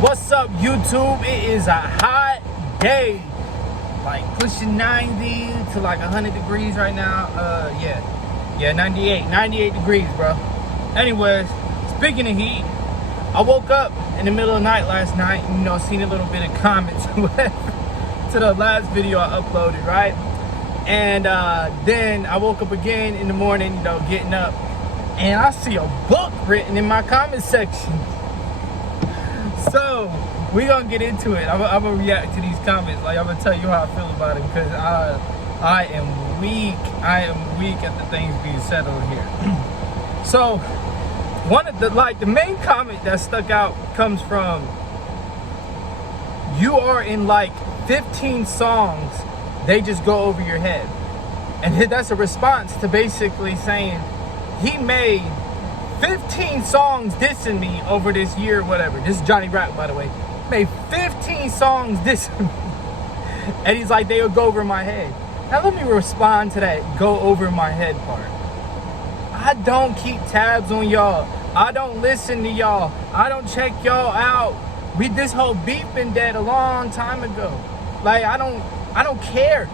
What's up, YouTube? It is a hot day, like pushing 90 to like 100 degrees right now. Yeah, 98 degrees, bro. Anyways, speaking of heat, I woke up in the middle of the night last night, and, seen a little bit of comments or whatever to the last video I uploaded, right? And then I woke up again in the morning, getting up, and I see a book written in my comment section. So we're gonna get into it. I'm gonna react to these comments. Like, I'm gonna tell you how I feel about it, because I am weak. I am weak at the things being said on here. So one of the main comment that stuck out comes from, you are in like 15 songs, they just go over your head. And that's a response to basically saying he made 15 songs dissing me over this year or whatever. This is Johnny Rap, by the way. Made 15 songs dissing me. And he's like, they'll go over my head. Now let me respond to that go over my head part. I don't keep tabs on y'all. I don't listen to y'all. I don't check y'all out. This whole beef been dead a long time ago. Like, I don't care.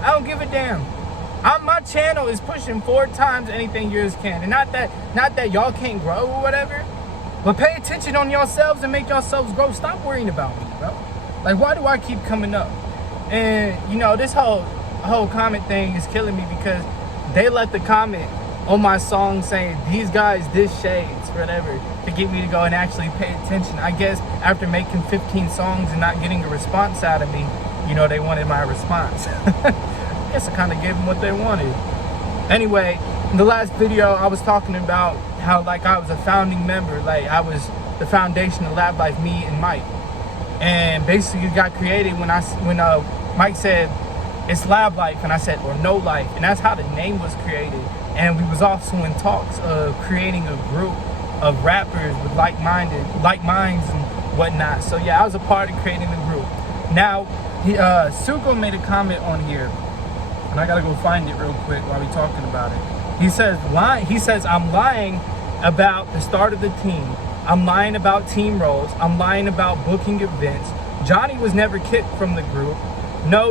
I don't give a damn. My channel is pushing 4 times anything yours can. And not that y'all can't grow or whatever, but pay attention on yourselves and make yourselves grow. Stop worrying about me, bro. Like, why do I keep coming up? And this whole comment thing is killing me, because they let the comment on my song saying these guys diss shades, whatever, to get me to go and actually pay attention. I guess after making 15 songs and not getting a response out of me, they wanted my response. I guess I kind of gave them what they wanted. Anyway, in the last video, I was talking about how, like, I was a founding member. Like, I was the foundation of Lab Life, me and Mike. And basically it got created when Mike said, it's Lab Life, and I said, or No Life. And that's how the name was created. And we was also in talks of creating a group of rappers with like minds and whatnot. So yeah, I was a part of creating the group. Now, Suko made a comment on here, and I gotta go find it real quick while we talking about it. He says, I'm lying about the start of the team. I'm lying about team roles. I'm lying about booking events. Johnny was never kicked from the group. No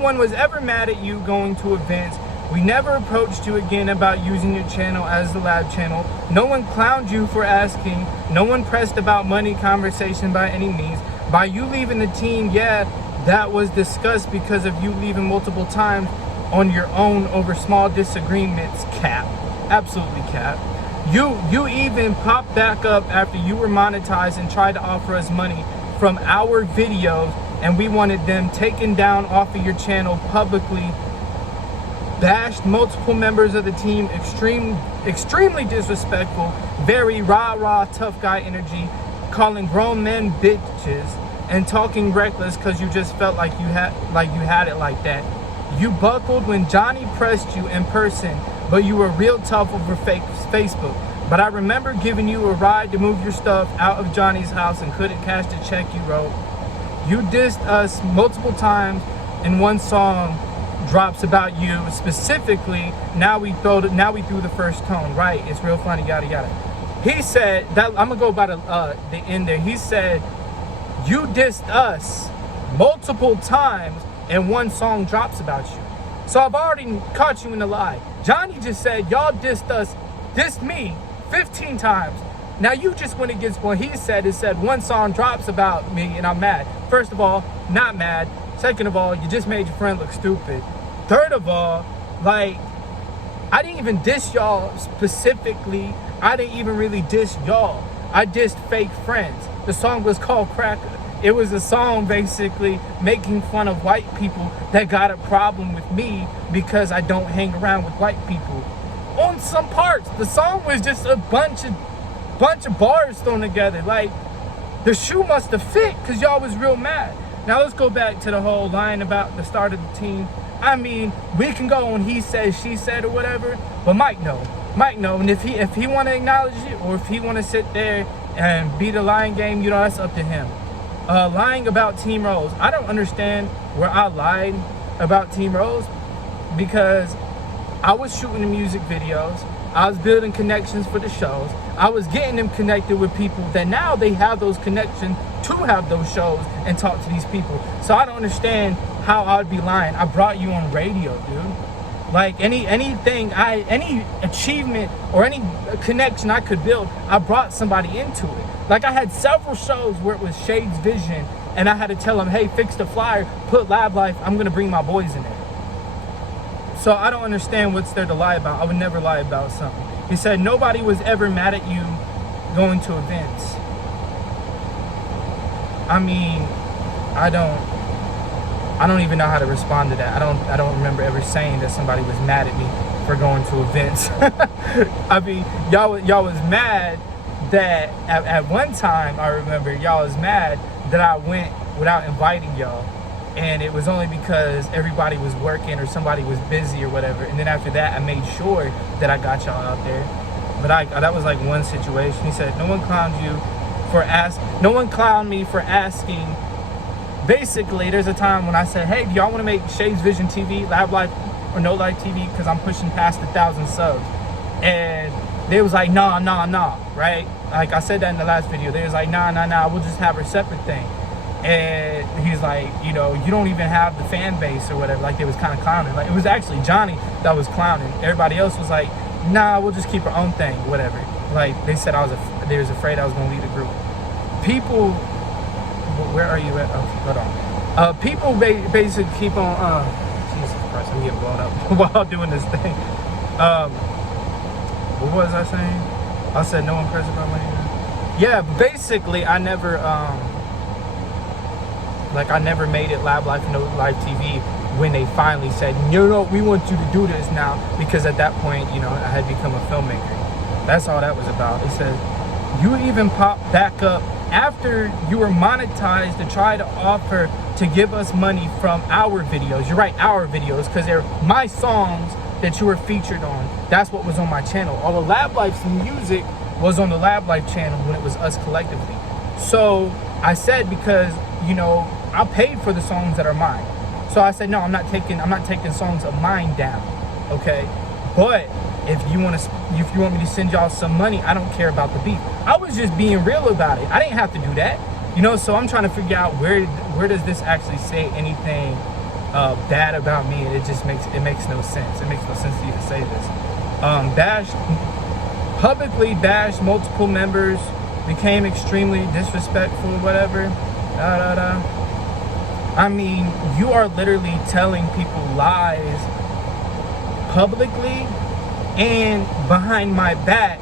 one was ever mad at you going to events. We never approached you again about using your channel as the lab channel. No one clowned you for asking. No one pressed about money conversation by any means. By you leaving the team, yeah, that was discussed because of you leaving multiple times on your own over small disagreements. Cap. Absolutely cap. You even popped back up after you were monetized and tried to offer us money from our videos, and we wanted them taken down off of your channel publicly. Bashed multiple members of the team, extremely disrespectful, very rah-rah tough guy energy, calling grown men bitches, and talking reckless because you just felt like you had it like that. You buckled when Johnny pressed you in person, but you were real tough over Facebook. But I remember giving you a ride to move your stuff out of Johnny's house and couldn't cash the check you wrote. You dissed us multiple times in one song drops about you specifically. Now we threw the first tone, right? It's real funny, yada yada. He said that, I'm gonna go by the end there. He said you dissed us multiple times and one song drops about you. So I've already caught you in the lie. Johnny just said y'all dissed me 15 times. Now you just went against what he said. It said one song drops about me and I'm mad. First of all, not mad. Second of all, you just made your friend look stupid. Third of all, like, I didn't even diss y'all specifically. I didn't even really diss y'all. I dissed fake friends. The song was called Cracker. It was a song basically making fun of white people that got a problem with me because I don't hang around with white people. On some parts, the song was just a bunch of bars thrown together. Like, the shoe must have fit because y'all was real mad. Now let's go back to the whole lying about the start of the team. I mean, we can go on he said, she said, or whatever, but Mike know. And if he want to acknowledge it, or if he want to sit there and be the lying game, that's up to him. Lying about team roles. I don't understand where I lied about team roles, because I was shooting the music videos. I was building connections for the shows. I was getting them connected with people that now they have those connections to have those shows and talk to these people. So I don't understand how I would be lying. I brought you on radio, dude. Like any achievement or any connection I could build, I brought somebody into it. Like I had several shows where it was Shade's vision, and I had to tell them, hey, fix the flyer, put Lab Life, I'm gonna bring my boys in there. So I don't understand what's there to lie about. I would never lie about something. He said nobody was ever mad at you going to events. I mean, I don't even know how to respond to that. I don't remember ever saying that somebody was mad at me for going to events. I mean, y'all was mad that at one time, I remember y'all was mad that I went without inviting y'all. And it was only because everybody was working or somebody was busy or whatever. And then after that, I made sure that I got y'all out there. But that was like one situation. He said, no one clowned me for asking. Basically, there's a time when I said, hey, do y'all want to make Shade's Vision TV, Lab Life or No Life TV? Because I'm pushing past 1,000 subs. And they was like, nah, right? Like I said that in the last video. They was like, nah, we'll just have a separate thing. And he's like, you know, you don't even have the fan base or whatever. Like, they was kind of clowning. Like, it was actually Johnny that was clowning. Everybody else was like, nah, we'll just keep our own thing, whatever. Like, they said they was afraid I was going to lead the group. People, where are you at? Oh, hold on. People basically keep on, Jesus Christ, I'm getting blown up while doing this thing. What was I saying? I said no one pressed about money. Yeah, basically, I never made it Lab Life No Life TV when they finally said, no, we want you to do this now, because at that point, you know, I had become a filmmaker. That's all that was about. They said, you even popped back up after you were monetized to try to offer to give us money from our videos. You're right, our videos, because they're my songs that you were featured on. That's what was on my channel. All the Lab Life's music was on the Lab Life channel when it was us collectively. So I said, because, you know, I paid for the songs that are mine. So I said, no, I'm not taking songs of mine down, okay? But if you want me to send y'all some money, I don't care about the beef. I was just being real about it. I didn't have to do that, you know. So I'm trying to figure out where does this actually say anything bad about me? And it makes no sense. It makes no sense to even say this. Publicly bashed multiple members, became extremely disrespectful, whatever. I mean, you are literally telling people lies publicly and behind my back,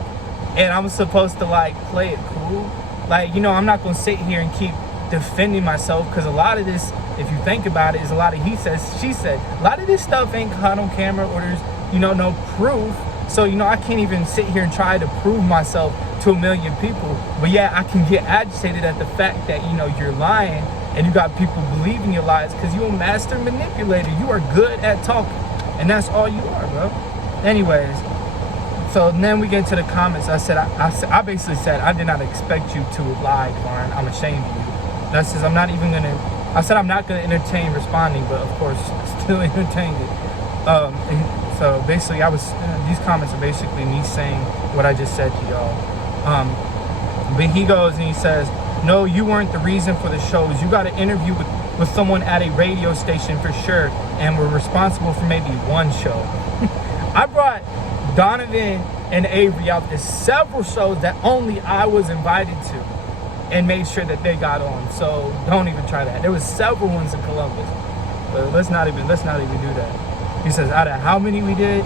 and I'm supposed to like play it cool. Like, you know, I'm not gonna sit here and keep defending myself, because a lot of this, if you think about it, is a lot of he says, she said. A lot of this stuff ain't caught on camera, or there's, you know, no proof. So, you know, I can't even sit here and try to prove myself to 1 million people. But yeah, I can get agitated at the fact that, you know, you're lying and you got people believing your lies, because you're a master manipulator. You are good at talking, and that's all you are, bro. Anyways, so then we get into the comments. I basically said, I did not expect you to lie, Warren. I'm ashamed of you. That says, I'm not gonna entertain responding, but of course, still entertained it. So basically, these comments are basically me saying what I just said to y'all. But he goes and he says, no, you weren't the reason for the shows. You got an interview with someone at a radio station for sure, and were responsible for maybe one show. I brought Donovan and Avery out to several shows that only I was invited to, and made sure that they got on. So don't even try that. There was several ones in Columbus, but let's not even do that. He says, out of how many we did?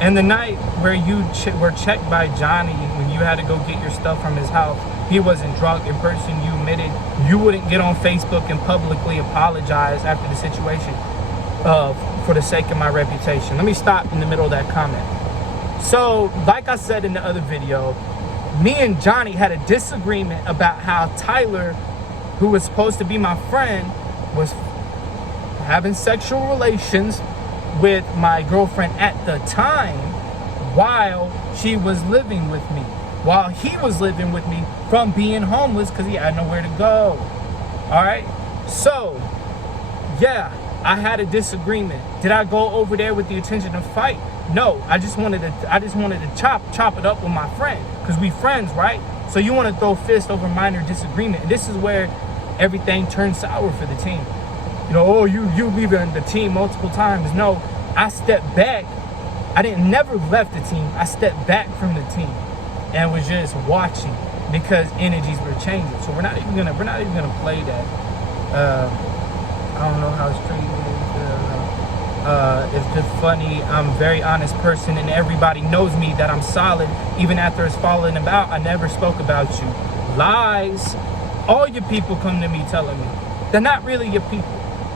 And the night where you were checked by Johnny when you had to go get your stuff from his house, he wasn't drunk. In person, you admitted you wouldn't get on Facebook and publicly apologize after the situation for the sake of my reputation. Let me stop in the middle of that comment. So, like I said in the other video, me and Johnny had a disagreement about how Tyler, who was supposed to be my friend, was having sexual relations with my girlfriend at the time while she was living with me, while he was living with me from being homeless because he had nowhere to go. All right, so yeah, I had a disagreement. Did I go over there with the intention to fight? No, I just wanted to chop it up with my friend, because we friends, right? So you want to throw fists over minor disagreement, and this is where everything turns sour for the team. You know, oh, you leaving the team multiple times. No, I stepped back. I didn't never left the team. I stepped back from the team and was just watching, because energies were changing. So we're not even gonna play that. I don't know how straight it is. It's just funny. I'm a very honest person, and everybody knows me that I'm solid. Even after it's falling about, I never spoke about you. Lies. All your people come to me telling me they're not really your people.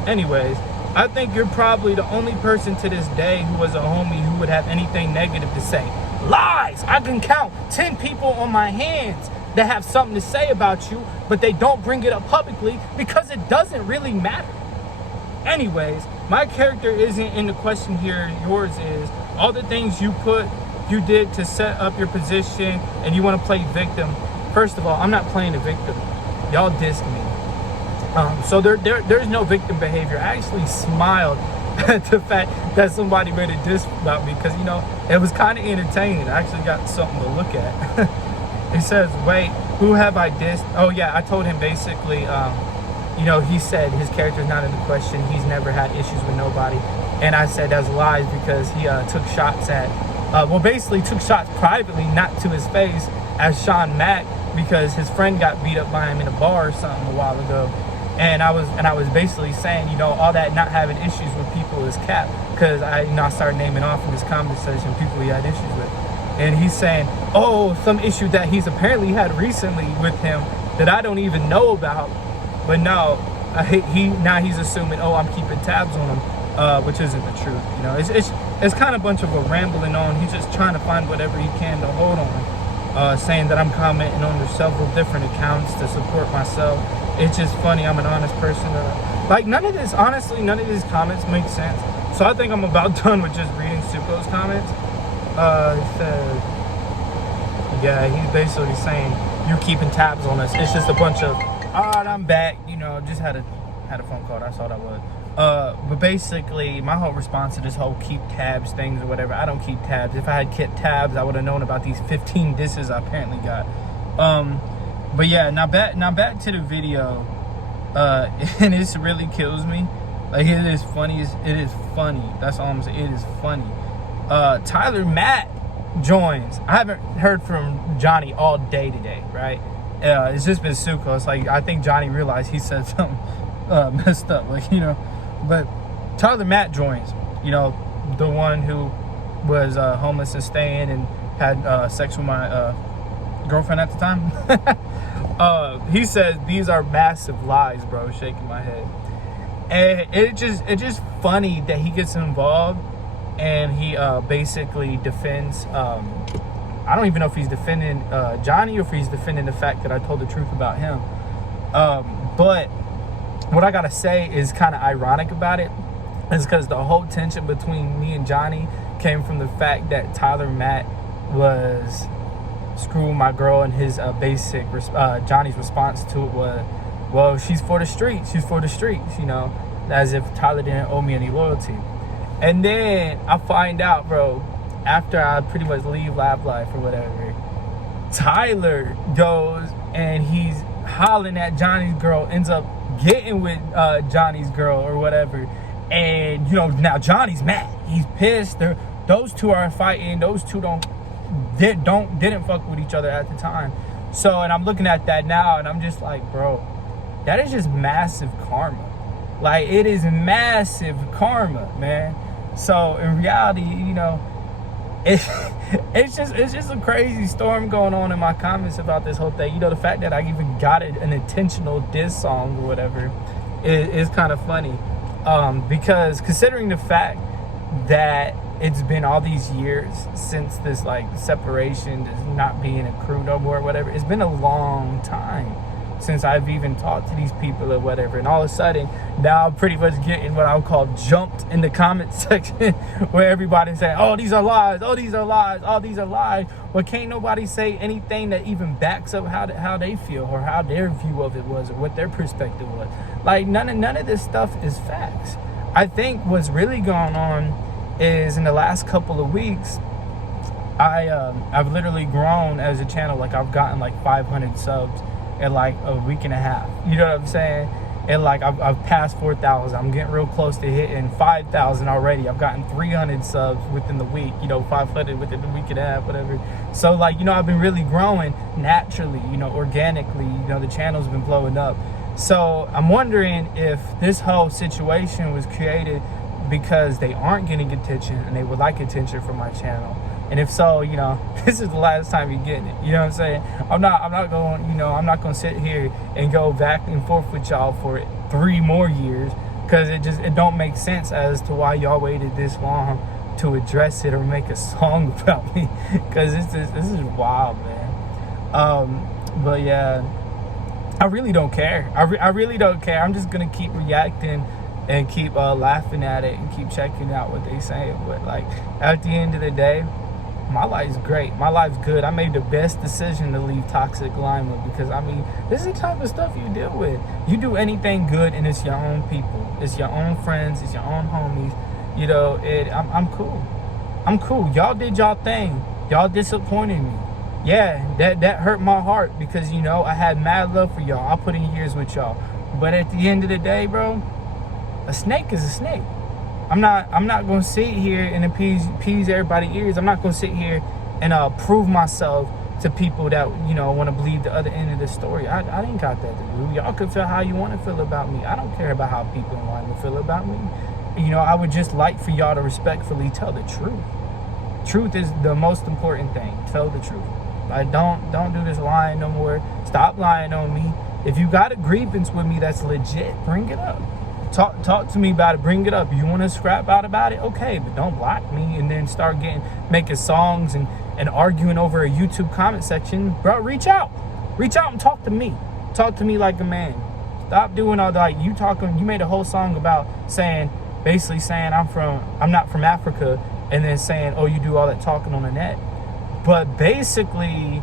Anyways, I think you're probably the only person to this day who was a homie who would have anything negative to say. Lies. I can count 10 people on my hands that have something to say about you, but they don't bring it up publicly because it doesn't really matter. Anyways, my character isn't in the question here. Yours is. All the things you did to set up your position, and you want to play victim. First of all, I'm not playing a victim. Y'all dissed me. So there's no victim behavior. I actually smiled at the fact that somebody made a diss about me, because, you know, it was kind of entertaining. I actually got something to look at. It says, wait, who have I dissed? Oh yeah, I told him basically, you know, he said his character's not in the question. He's never had issues with nobody. And I said that's lies, because he took shots at, basically took shots privately, not to his face, as Sean Mack, because his friend got beat up by him in a bar or something a while ago. And I was basically saying, you know, all that not having issues with people is cap, because I started naming off in this comment section people he had issues with. And he's saying, oh, some issue that he's apparently had recently with him that I don't even know about. But no, he's assuming, oh, I'm keeping tabs on him, which isn't the truth. You know, it's kind of a bunch of a rambling on. He's just trying to find whatever he can to hold on, saying that I'm commenting on several different accounts to support myself. It's just funny. I'm an honest person. Like, none of these comments make sense. So I think I'm about done with just reading Suko's comments. He said, yeah, he's basically saying you're keeping tabs on us. It's just a bunch of, all right, I'm back. You know, just had a phone call. That's all that was. But basically, my whole response to this whole keep tabs things or whatever, I don't keep tabs. If I had kept tabs, I would have known about these 15 disses I apparently got. But yeah, now back to the video. And this really kills me. Like, it is funny. It is funny. That's all I'm saying. It is funny. Tyler Matt joins. I haven't heard from Johnny all day today, right? It's just been Suko. It's like, I think Johnny realized he said something messed up, like, you know. But Tyler Matt joins, you know, the one who was homeless and staying and had sex with my girlfriend at the time. He says these are massive lies, bro. Shaking my head. And it's just funny that he gets involved and he basically defends, I don't even know if he's defending Johnny or if he's defending the fact that I told the truth about him. But what I gotta say is kind of ironic about it is because the whole tension between me and Johnny came from the fact that Tyler Matt was screwing my girl, and his Johnny's response to it was, well, she's for the streets, you know, as if Tyler didn't owe me any loyalty. And then I find out, bro, after I pretty much leave Lab Life or whatever, Tyler goes and he's hollering at Johnny's girl, ends up getting with Johnny's girl or whatever. And, you know, now Johnny's mad. He's pissed. Those two are fighting. Those two didn't fuck with each other at the time. So, and I'm looking at that now and I'm just like, bro, that is just massive karma. Like, it is massive karma, man. So in reality, you know, it's just a crazy storm going on in my comments about this whole thing. You know, the fact that I even got an intentional diss song or whatever is kind of funny, because considering the fact that it's been all these years since this like separation, just not being a crew no more or whatever, it's been a long time since I've even talked to these people or whatever, and all of a sudden now I'm pretty much getting what I would call jumped in the comment section where everybody's saying, oh, these are lies, oh, these are lies, oh, these are lies. Well, can't nobody say anything that even backs up how they feel or how their view of it was or what their perspective was. Like, none of this stuff is facts. I think what's really going on is in the last couple of weeks, I've literally grown as a channel. Like, I've gotten like 500 subs in like a week and a half. You know what I'm saying? And like I've passed 4,000. I'm getting real close to hitting 5,000 already. I've gotten 300 subs within the week, 500 within the week and a half, whatever. So like, I've been really growing naturally, organically. The channel's been blowing up. So I'm wondering if this whole situation was created because they aren't getting attention and they would like attention from my channel. And if so, this is the last time you're getting it. You know what I'm saying? I'm not going, I'm not going to sit here and go back and forth with y'all for 3 more years, because it don't make sense as to why y'all waited this long to address it or make a song about me, because this is wild, man. But yeah, I really don't care. I really don't care. I'm just going to keep reacting and keep laughing at it and keep checking out what they say. But like, at the end of the day, my life's great. My life's good. I made the best decision to leave toxic alignment, because this is the type of stuff you deal with. You do anything good and it's your own people. It's your own friends. It's your own homies. I'm cool. I'm cool. Y'all did y'all thing. Y'all disappointed me. Yeah, that hurt my heart, because, I had mad love for y'all. I put in years with y'all. But at the end of the day, bro, a snake is a snake. I'm not going to sit here and appease everybody's ears. I'm not going to sit here and prove myself to people that, want to believe the other end of the story. I ain't got that to do. Y'all can feel how you want to feel about me. I don't care about how people want to feel about me. I would just like for y'all to respectfully tell the truth. Truth is the most important thing. Tell the truth. Like, don't do this lying no more. Stop lying on me. If you got a grievance with me that's legit, bring it up. Talk to me about it. Bring it up. You want to scrap out about it? Okay, but don't block me and then start making songs and arguing over a YouTube comment section. Bro, reach out and talk to me. Talk to me like a man. Stop doing all that. You made a whole song about basically saying I'm not from Africa, and then saying, oh, you do all that talking on the net. But basically,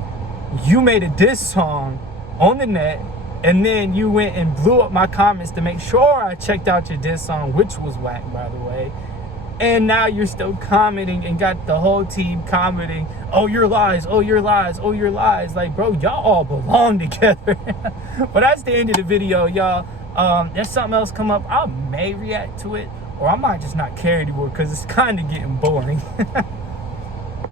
you made a diss song on the net, and then you went and blew up my comments to make sure I checked out your diss song, which was whack, by the way. And now you're still commenting and got the whole team commenting, oh, you're lies, oh, you're lies, oh, you're lies. Like, bro, y'all all belong together. But that's the end of the video, y'all. There's something else come up. I may react to it, or I might just not care anymore, because it's kind of getting boring.